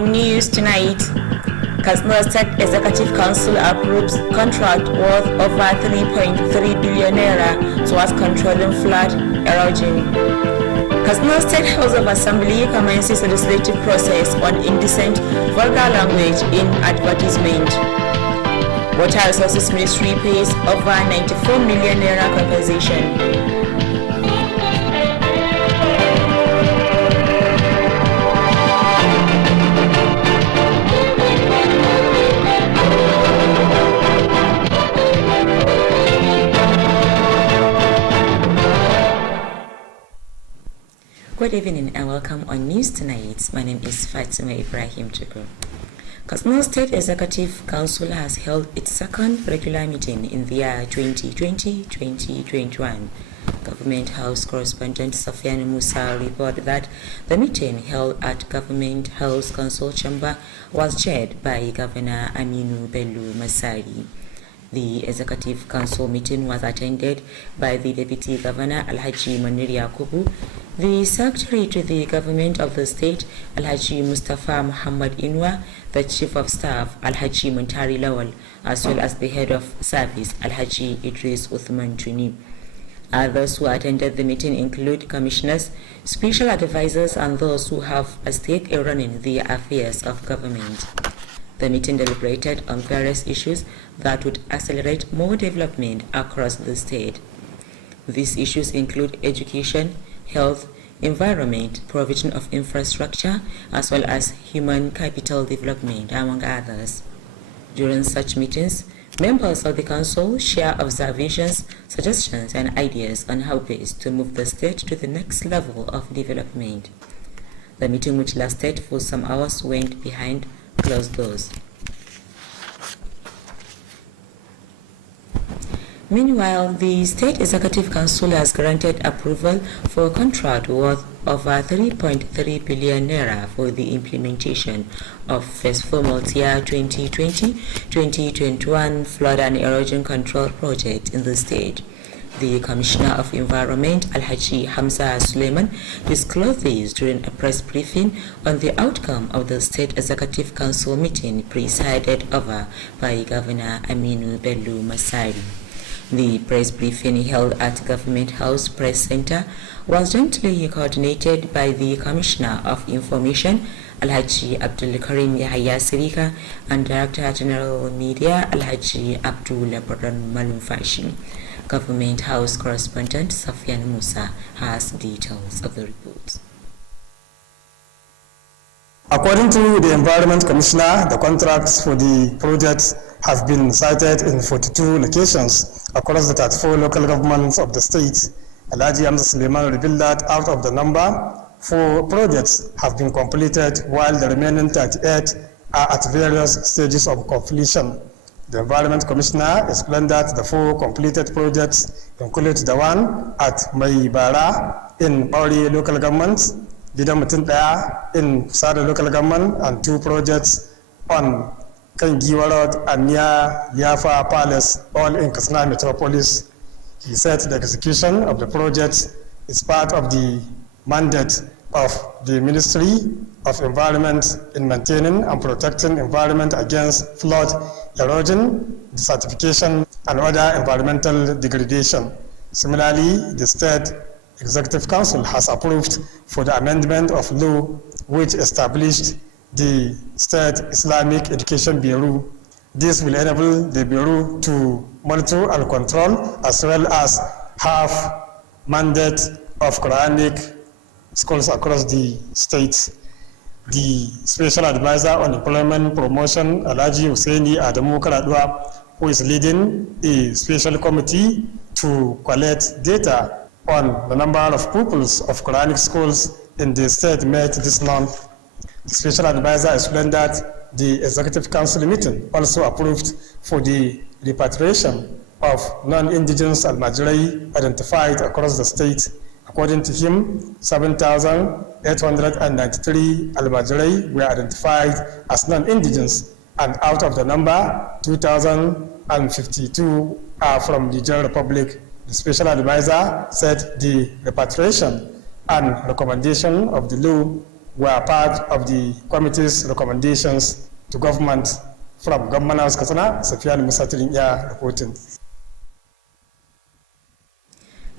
On News Tonight, Katsina State Executive Council approves contract worth over 3.3 billion naira towards controlling flood erosion. Katsina State House of Assembly commences a legislative process on indecent, vulgar language in advertisement. Water Resources Ministry pays over 94 million naira compensation. Good evening and welcome on News Tonight. My name is Fatima Ibrahim Chukwu. Katsina State Executive Council has held its second regular meeting in the year 2020-2021. Government House correspondent Safian Musa reported that the meeting held at Government House Council Chamber was chaired by Governor Aminu Bello Masari. The Executive Council meeting was attended by the Deputy Governor Alhaji Manir Yakubu, the Secretary to the Government of the State Alhaji Mustafa Muhammad Inwa, the Chief of Staff Alhaji Muntari Lawal, as well as the Head of Service Alhaji Idris Uthman Tuni. Others who attended the meeting include commissioners, special advisors, and those who have a stake in running the affairs of government. The meeting deliberated on various issues that would accelerate more development across the state. These issues include education, health, environment, provision of infrastructure, as well as human capital development, among others. During such meetings, members of the council share observations, suggestions, and ideas on how best to move the state to the next level of development. The meeting, which lasted for some hours, went behind closed doors. Meanwhile, the State Executive Council has granted approval for a contract worth over 3.3 billion naira for the implementation of Phase 4 Multi-Year 2020-2021 Flood and Erosion Control Project in the state. The Commissioner of Environment, Alhaji Hamza Suleiman, disclosed this during a press briefing on the outcome of the State Executive Council meeting presided over by Governor Aminu Bello Masari. The press briefing held at Government House Press Center was jointly coordinated by the Commissioner of Information, Alhaji Abdul Karim Yahya Sirika, and Director General Media, Alhaji Abdul Labaran Malumfashi. Government House correspondent Safian Musa has details of the report. According to the Environment Commissioner, the contracts for the projects have been cited in 42 locations across the 34 local governments of the state. Alhaji Hamza Suleiman revealed that out of the number, 4 projects have been completed, while the remaining 38 are at various stages of completion. The Environment Commissioner explained that the 4 completed projects include the one at Maibara in Ori local government, Gidan Mutum Daya in Sada local government, and 2 projects on Kangiwa Road and near Yafa Palace, all in Katsina Metropolis. He said the execution of the projects is part of the mandate of the Ministry of Environment in maintaining and protecting environment against flood, erosion, desertification, and other environmental degradation. Similarly, the State Executive Council has approved for the amendment of law which established the State Islamic Education Bureau. This will enable the Bureau to monitor and control, as well as have mandate of Quranic schools across the state. The Special Advisor on Employment Promotion, Alhaji Hussaini Adamu Karadua, who is leading a special committee to collect data on the number of pupils of Quranic schools in the state, made this known. The Special Advisor explained that the Executive Council meeting also approved for the repatriation of non-indigenous Almajirai identified across the state. According to him, 7,893 Almajirai were identified as non-indigenous, and out of the number, 2,052 are from the Niger Republic. The Special Advisor said the repatriation and recommendation of the law were part of the committee's recommendations to government. From Government House Katsina, Safiyan Musa Tirinya reporting.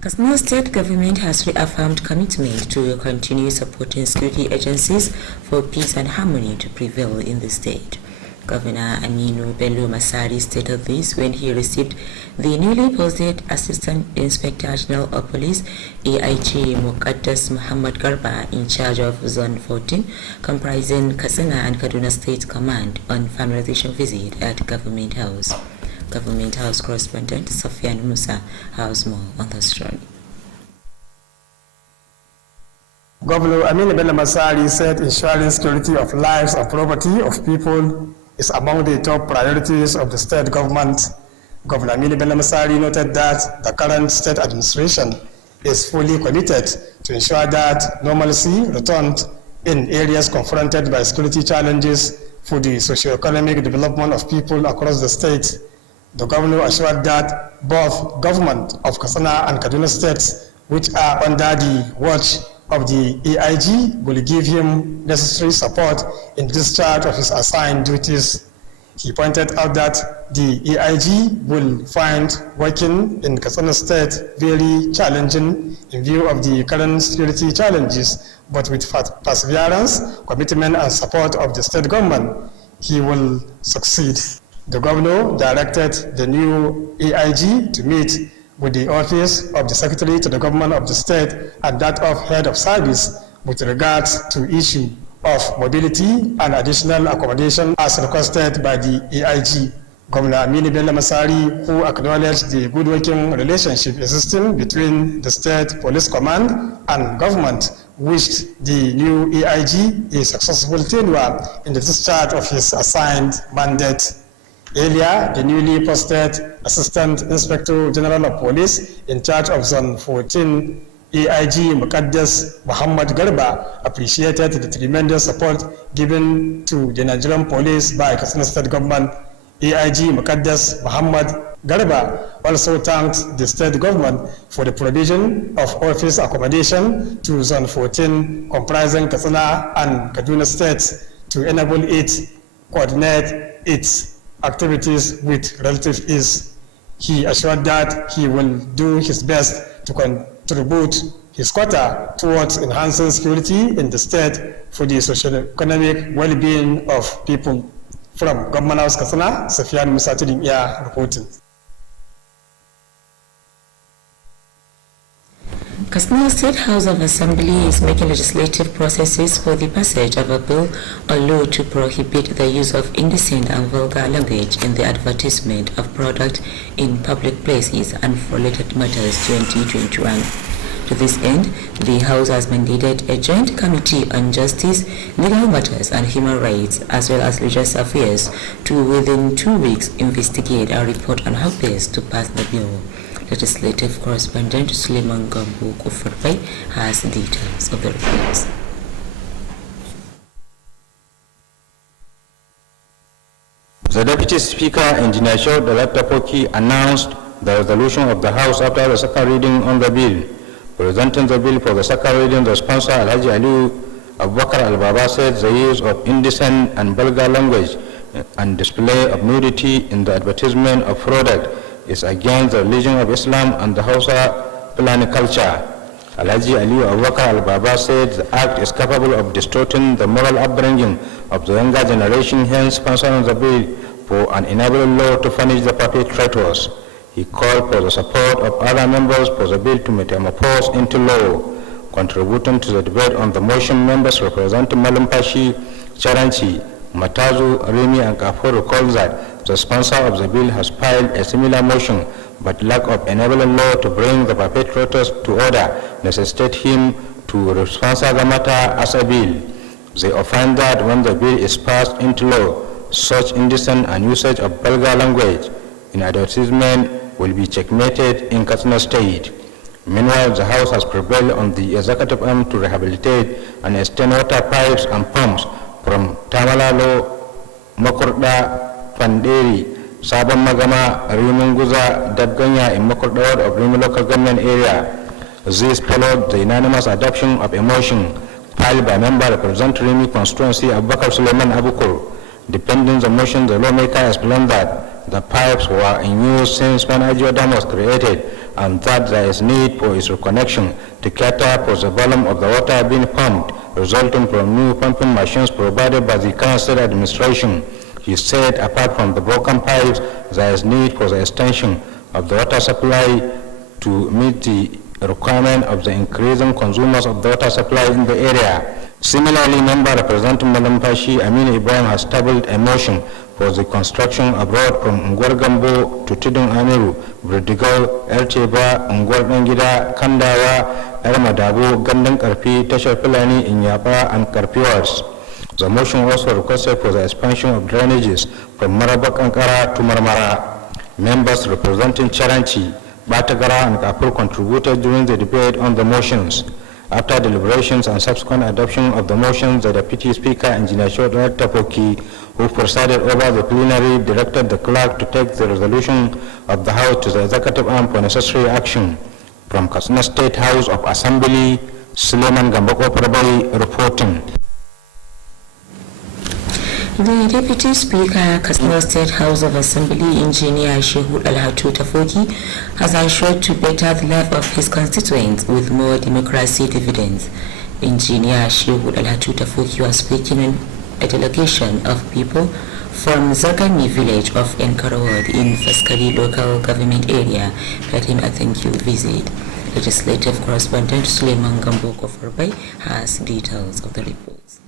Katsina State Government has reaffirmed commitment to continue supporting security agencies for peace and harmony to prevail in the state. Governor Aminu Bello Masari stated this when he received the newly posted Assistant Inspector General of Police AIG Muqaddas Muhammad Garba in charge of Zone 14, comprising Katsina and Kaduna State Command, on familiarization visit at Government House. Government House correspondent Safian Musa has more on the story. Governor Aminu Bello Masari said ensuring security of lives and property of people is among the top priorities of the state government. Governor Aminu Bello Masari noted that the current state administration is fully committed to ensure that normalcy returned in areas confronted by security challenges for the socio-economic development of people across the state. The governor assured that both government of Katsina and Kaduna states, which are under the watch of the AIG, will give him necessary support in discharge of his assigned duties. He pointed out that the AIG will find working in Katsina State very challenging in view of the current security challenges, but with perseverance, commitment, and support of the state government, he will succeed. The governor directed the new AIG to meet with the office of the secretary to the government of the state and that of head of service with regards to issue of mobility and additional accommodation as requested by the AIG. Governor Aminu Bello Masari, who acknowledged the good working relationship existing between the state police command and government, wished the new AIG a successful tenure in the discharge of his assigned mandate. Earlier, the newly posted Assistant Inspector General of Police in charge of Zone 14, AIG Muqaddas Muhammad Garba, appreciated the tremendous support given to the Nigerian police by Katsina State Government. AIG Muqaddas Muhammad Garba also thanked the state government for the provision of office accommodation to Zone 14, comprising Katsina and Kaduna states, to enable it coordinate its activities with relative ease. He assured that he will do his best to contribute his quota towards enhancing security in the state for the socio-economic well-being of people. From Government House Katsina, Safiyan Musa Tirinya reporting. Katsina State House of Assembly is making legislative processes for the passage of a bill or law to prohibit the use of indecent and vulgar language in the advertisement of product in public places and for related matters 2021. To this end, the House has mandated a joint committee on justice, legal matters and human rights, as well as religious affairs, to within 2 weeks investigate and report on how best to pass the bill. Legislative correspondent Suleiman Gambo Kufurbai has details of the reports. The Deputy Speaker, Engineer Shaw Dalattapoki, announced the resolution of the House after the second reading on the bill. Presenting the bill for the second reading, the sponsor Alhaji Aliu Abubakar Al-Baba said the use of indecent and vulgar language and display of nudity in the advertisement of product is against the religion of Islam and the Hausa Fulani culture. Alhaji Aliu Abubakar Al-Baba said the act is capable of distorting the moral upbringing of the younger generation, hence sponsoring the bill for an enabling law to punish the perpetrators. He called for the support of other members for the bill to metamorphose into law. Contributing to the debate on the motion, members representing Malampashi, Charanchi, Matazu, Rimi and Kafur recalled that the sponsor of the bill has filed a similar motion, but lack of enabling law to bring the perpetrators to order necessitate him to sponsor the matter as a bill. They affirm that when the bill is passed into law, such indecent and usage of vulgar language in advertisement will be checkmated in Katsina State. Meanwhile, the House has prevailed on the executive arm to rehabilitate and extend water pipes and pumps from Tamalalo, Makurda, Panderi, Sabon Magama, Rimunguza, Dabganya in Makurda ward of Rimu local government area. This followed the unanimous adoption of a motion filed by member representing Rimi constituency Abubakar Suleiman Abukur. Defending the motion, the lawmaker explained that the pipes were in use since when Ajiwa Dam was created, and that there is need for its reconnection to cater for the volume of the water being pumped, resulting from new pumping machines provided by the current state administration. He said apart from the broken pipes, there is need for the extension of the water supply to meet the requirement of the increasing consumers of the water supply in the area. Similarly, member representing Malampashi Aminu Ibrahim has tabled a motion for the construction of road from Ngwar Gambo to Tidung Amiru, Bridigal, El Cheba, Ngwar Nangida, Kandawa, El Madabu, Gandang Karpi, Tashar Pilani, Inyapa, and Karpi wards. The motion also requested for the expansion of drainages from Marabak Ankara to Marmara. Members representing Charanchi, Batagara, and Kapur contributed during the debate on the motions. After deliberations and subsequent adoption of the motions, the Deputy Speaker, Engineer Shodrak Tapoki, who presided over the plenary, directed the clerk to take the resolution of the House to the executive arm for necessary action. From Katsina State House of Assembly, Suleiman Gambako Prabai reporting. The Deputy Speaker, Katsina State House of Assembly, Engineer Shehu Alhatu Tafoki, has assured to better the life of his constituents with more democracy dividends. Engineer Shehu Alhatu Tafoki was speaking in a delegation of people from Zagami village of Enkarawad in Faskari local government area paid him a thank you visit. Legislative correspondent Suleiman Gamboko Forbai has details of the reports.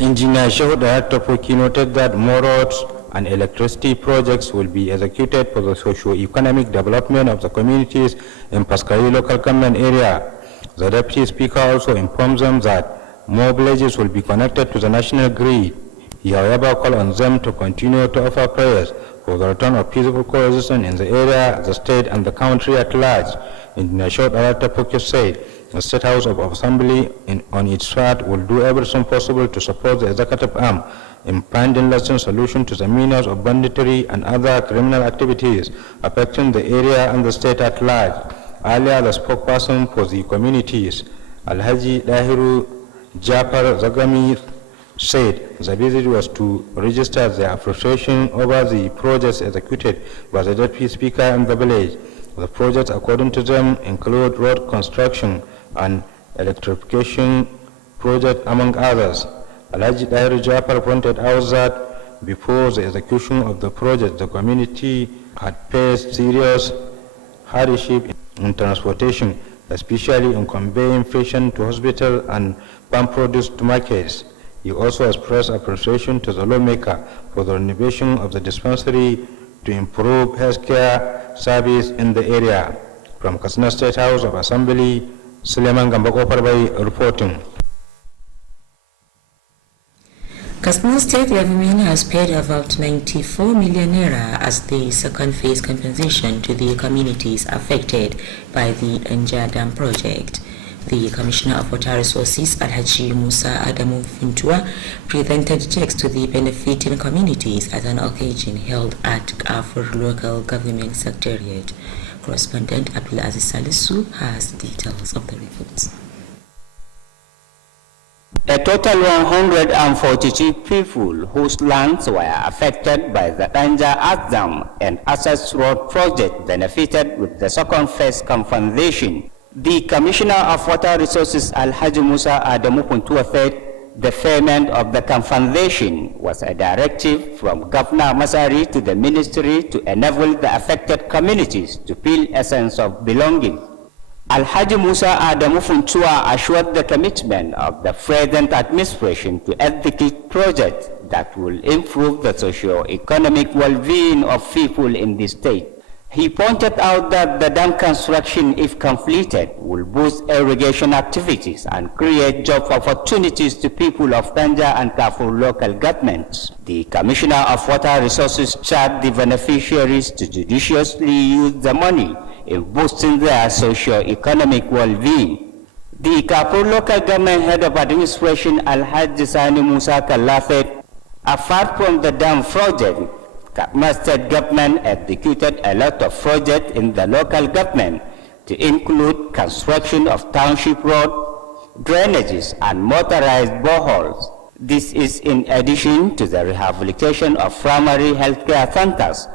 Engineer Shehud Tapoki noted that more roads and electricity projects will be executed for the socio-economic development of the communities in Paskari local government area. The Deputy Speaker also informs them that more villages will be connected to the national grid. He however called on them to continue to offer prayers for the return of peaceful coexistence in the area, the state, and the country at large. Engineer Shehud Tapoki said the State House of Assembly on its part will do everything possible to support the executive arm in finding lasting solution to the menace of banditry and other criminal activities affecting the area and the state at large. Earlier, the spokesperson for the communities, Alhaji Dahiru Jafar Zagami, said the visit was to register their frustration over the projects executed by the Deputy Speaker in the village. The projects, according to them, include road construction and electrification project, among others. Alhaji Dahiru Jafar pointed out that before the execution of the project, the community had faced serious hardship in transportation, especially in conveying patients to hospital and farm produce to markets. He also expressed appreciation to the lawmaker for the renovation of the dispensary to improve healthcare service in the area. From Katsina State House of Assembly, Suleiman Gambako Parbai reporting. Katsina State government has paid about 94 million naira as the second phase compensation to the communities affected by the Anja Dam project. The Commissioner of Water Resources, Alhaji Musa Adamu Funtua, presented checks to the benefiting communities at an occasion held at Kafur local government secretariat. Correspondent Abdulaziz Salisu has details of the reports. A total 142 people whose lands were affected by the Anja Dam and Access Road project benefited with the second phase compensation. The Commissioner of Water Resources, Alhaji Musa Adamu Puntua, said the payment of the compensation was a directive from Governor Masari to the ministry to enable the affected communities to feel a sense of belonging. Alhaji Musa Adamu Funtua assured the commitment of the present administration to execute projects that will improve the socio-economic well-being of people in the state. He pointed out that the dam construction, if completed, will boost irrigation activities and create job opportunities to people of Tanja and Kafur local governments. The Commissioner of Water Resources charged the beneficiaries to judiciously use the money in boosting their socio-economic well-being. The Kafur local government head of administration, Alhaji Sani Musa Kalla, said, apart from the dam project, Katsina State government executed a lot of projects in the local government to include construction of township road, drainages, and motorized boreholes. This is in addition to the rehabilitation of primary healthcare centers,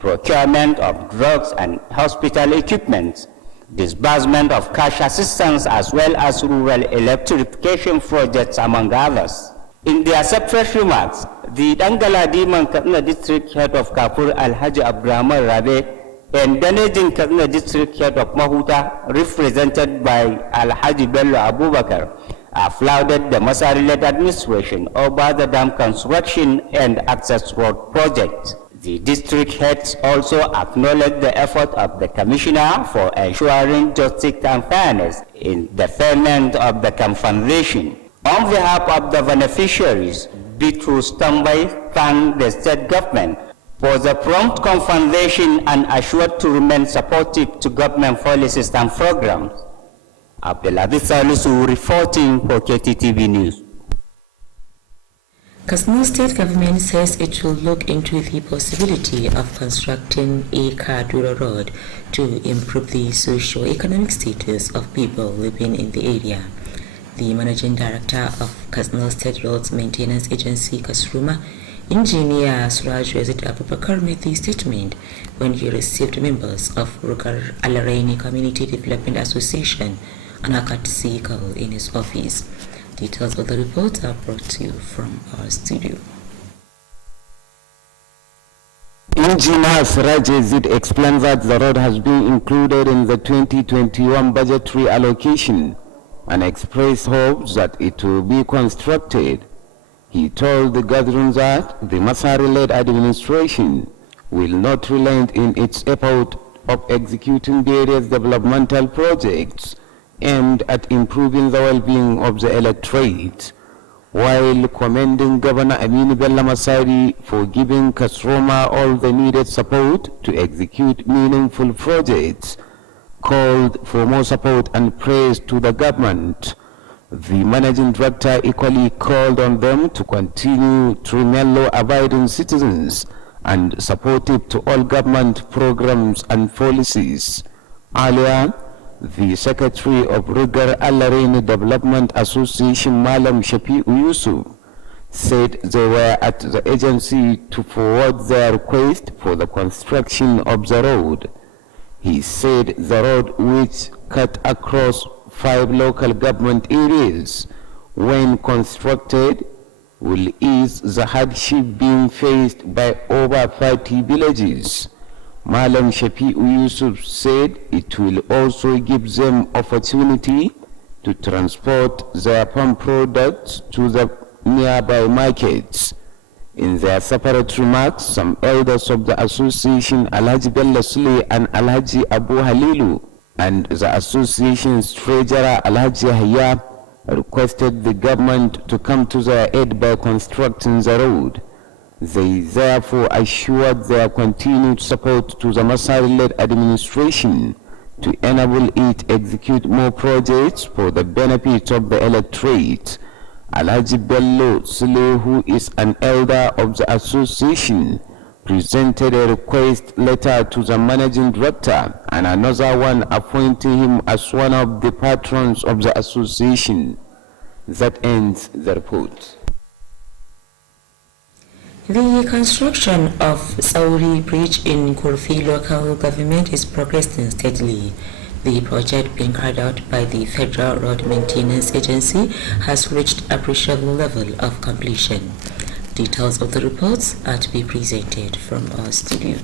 procurement of drugs and hospital equipment, disbursement of cash assistance, as well as rural electrification projects, among others. In their separate remarks, the Dangaladi Katsina District Head of Kapur Alhaji Abdurrahman Rabe and Danejin Katsina District Head of Mahuta, represented by Alhaji Bello Abubakar, applauded the Masari-led administration over the dam construction and access road project. The district heads also acknowledged the effort of the Commissioner for ensuring justice and fairness in the payment of the compensation. On behalf of the beneficiaries, Bitrus Tambay thanked the state government for the prompt compensation and assured to remain supportive to government policies and programs. Abdelaziz Salisu reporting for Kttv News. Katsina State Government says it will look into the possibility of constructing a Kadura road to improve the socio-economic status of people living in the area. The Managing Director of Katsina State Roads Maintenance Agency, Kasruma, Engineer Suraj Yazid Abubakar, made the statement when he received members of Rukar Alaraini Community Development Association on a courtesy call in his office. Details of the report are brought to you from our studio. Engineer Suraj Yazid explained that the road has been included in the 2021 budgetary allocation and expressed hopes that it will be constructed. He told the gathering that the Masari-led administration will not relent in its effort of executing various developmental projects aimed at improving the well-being of the electorate, while commending Governor Aminu Bello Masari for giving Kasroma all the needed support to execute meaningful projects, called for more support and praise to the government. The Managing Director equally called on them to continue to remain law-abiding citizens and supportive to all government programs and policies. Earlier, the Secretary of Rugar Alaraini Development Association, Malam Shafi'u Yusuf, said they were at the agency to forward their request for the construction of the road. He said the road, which cut across 5 local government areas, when constructed, will ease the hardship being faced by over 30 villages. Malam Shafi'u Yusuf said it will also give them opportunity to transport their farm products to the nearby markets. In their separate remarks, some elders of the association, Alhaji Bello Sule and Alhaji Abu Halilu, and the association's treasurer, Alhaji Yahya, requested the government to come to their aid by constructing the road. They therefore assured their continued support to the Masari-led administration to enable it execute more projects for the benefit of the electorate. Alhaji Bello Sule, who is an elder of the association, presented a request letter to the Managing Director and another one appointing him as one of the patrons of the association. That ends the report. The construction of Sauri Bridge in Kurfi local government is progressing steadily. The project being carried out by the Federal Road Maintenance Agency has reached appreciable level of completion. Details of the reports are to be presented from our studio.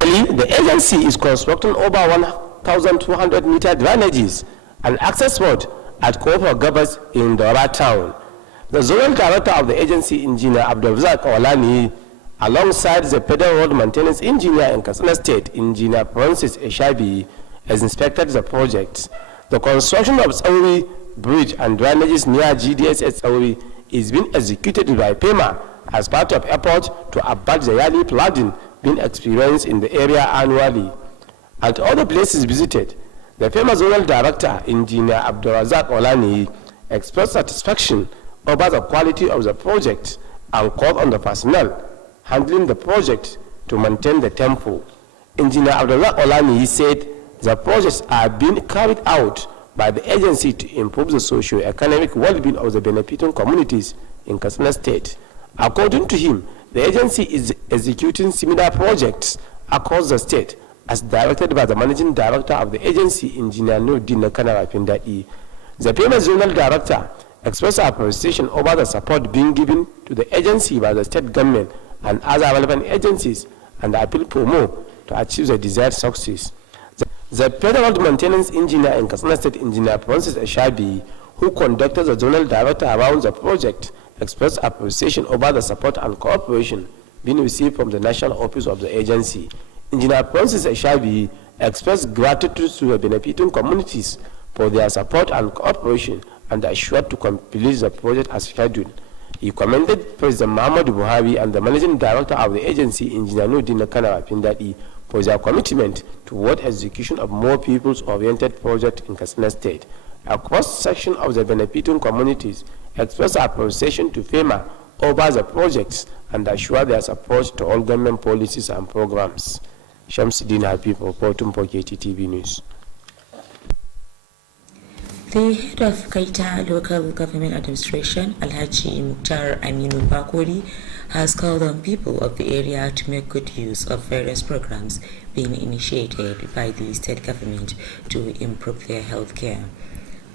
The agency is constructing over 1,200 meter drainages and access road at Kofa Gabas in Dora town. The zonal director of the agency, Engineer Abdulrazak Olani, alongside the Federal Road Maintenance Engineer in Katsina State, Engineer Francis Eshabi, has inspected the project. The construction of Sauri Bridge and drainages near GDS Sauri is being executed by FEMA as part of effort to abate the yearly flooding being experienced in the area annually. At other places visited, the FEMA Zonal Director, Engineer Abdulrazak Olani, expressed satisfaction over the quality of the project and called on the personnel handling the project to maintain the tempo. Engineer Abdulrazak Olani said The projects are being carried out by the agency to improve the socio-economic well-being of the benefiting communities in Katsina State. According to him, the agency is executing similar projects across the state as directed by the managing director of the agency, Engineer Nuruddin Kanarafindai. The famous zonal director expressed appreciation over the support being given to the agency by the state government and other relevant agencies and appealed for more to achieve the desired success. The federal maintenance engineer in Katsina State, Engineer Francis Eshabi, who conducted the zonal director around the project, expressed appreciation over the support and cooperation being received from the national office of the agency. Engineer Francis Eshabi expressed gratitude to the benefiting communities for their support and cooperation and assured to complete the project as scheduled. He commended President Muhammadu Buhari and the managing director of the agency, Engineer Nuruddin Kanarafindai, for their commitment toward execution of more peoples-oriented projects in Katsina State. A cross-section of the benefiting communities expressed appreciation to FEMA over the projects and assure their support to all government policies and programs. Shamsuddin Habib reporting for Kttv News. The head of Kttv Local Government Administration, Alhaji Mukhtar Aminu Bakori, has called on people of the area to make good use of various programs being initiated by the state government to improve their health care.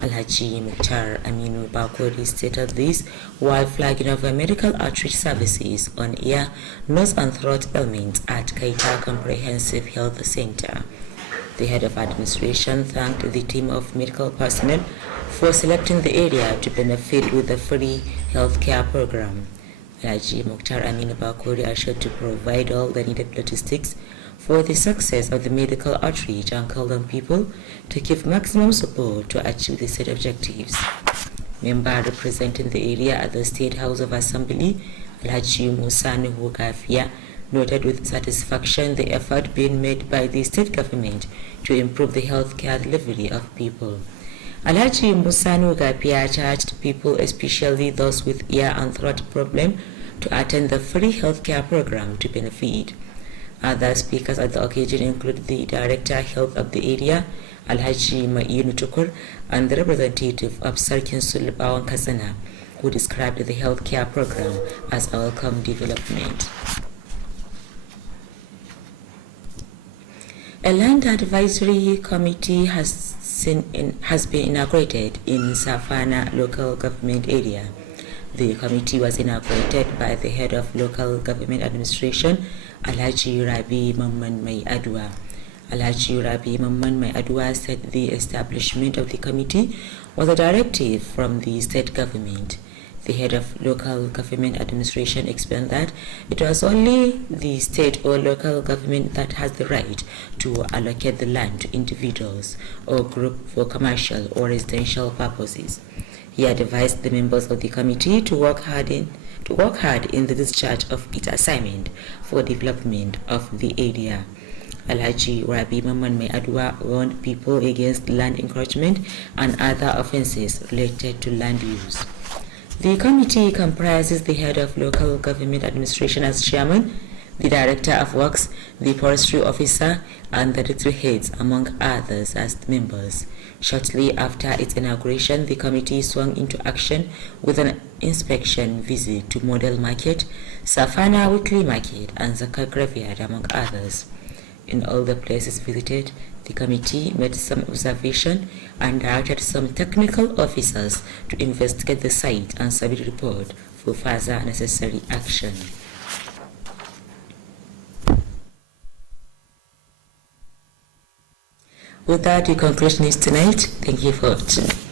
Alhaji Mukhtar Aminu Bakori stated this while flagging over medical outreach services on ear, nose and throat ailments at Kttv Comprehensive Health Center. The head of administration thanked the team of medical personnel for selecting the area to benefit with the free healthcare program. Alhaji Mukhtar Aminu Bakori assured to provide all the needed logistics for the success of the medical outreach and called on people to give maximum support to achieve the set objectives. Member representing the area at the State House of Assembly, Alhaji Musa Nuhu Kafia, noted with satisfaction the effort being made by the state government to improve the healthcare delivery of people. Alhaji Musa Nuhu Kafia charged people, especially those with ear and throat problem, to attend the free healthcare program to benefit. Other speakers at the occasion include the Director of Health of the area, Alhaji Ma'inu Tukur, and the representative of Sarkin Sulbawan Katsina, who described the healthcare program as a welcome development. A land advisory committee has been inaugurated in Safana local government area. The committee was inaugurated by the head of local government administration, Alhaji Rabi Mamman Mai Adwa. Alhaji Rabi Mamman Mai Adwa said the establishment of the committee was a directive from the state government. The head of local government administration explained that it was only the state or local government that has the right to allocate the land to individuals or group for commercial or residential purposes. He advised the members of the committee to work hard in the discharge of its assignment for development of the area. Alhaji Rabi Mamman Mai Adwa warned people against land encroachment and other offences related to land use. The committee comprises the head of local government administration as chairman, the director of works, the forestry officer, and the district heads, among others, as members. Shortly after its inauguration, the committee swung into action with an inspection visit to Model Market, Safana Weekly Market, and Zakar Graveyard, among others. In all the places visited, the committee made some observation and directed some technical officers to investigate the site and submit a report for further necessary action. With that, we conclude news tonight. Thank you for watching.